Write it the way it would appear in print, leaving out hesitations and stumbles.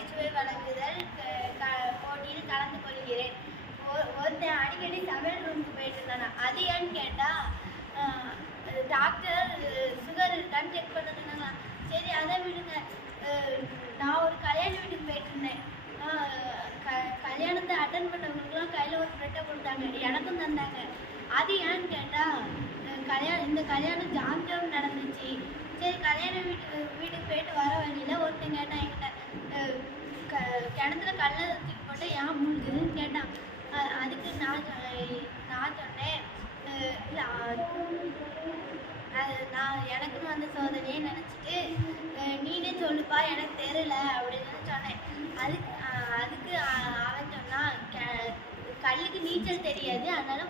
நகைச்சுவை வழங்குதல் போட்டியில் கலந்து கொள்கிறேன். ஒருத்தன் அடிக்கடி சமையல் ரூமுக்கு போயிட்டு இருந்தானா. அது ஏன்னு கேட்டால் டாக்டர் சுகர் இருக்கான்னு செக் பண்ண சொன்னாங்க. சரி அதை விடுங்க. நான் ஒரு கல்யாண வீட்டுக்கு போயிட்டு இருந்தேன். கல்யாணத்தை அட்டன் பண்ணவங்களுக்குலாம் கையில் ஒரு ப்ரெட்டை கொடுத்தாங்க, எனக்கும் தந்தாங்க. அது ஏன்னு கேட்டால் இந்த கல்யாணம் ஜாம் நடந்துச்சு. சரி கல்யாண வீட்டுக்கு போயிட்டு வர வழியில் ஒருத்தன் கேட்டான் என்கிட்ட, கிணத்துல கல்லை தூக்கி போட்டு ஏன் முழுகுதுன்னு கேட்டான். அதுக்கு நான் சொன்னேன், நான் எனக்குன்னு வந்த சோதனையே நினச்சிட்டு நீனே சொல்லுப்பா எனக்கு தெரியல அப்படின்னு சொன்னேன். அதுக்கு அவன் சொன்னான், கல்லுக்கு நீச்சல் தெரியாது, அதனால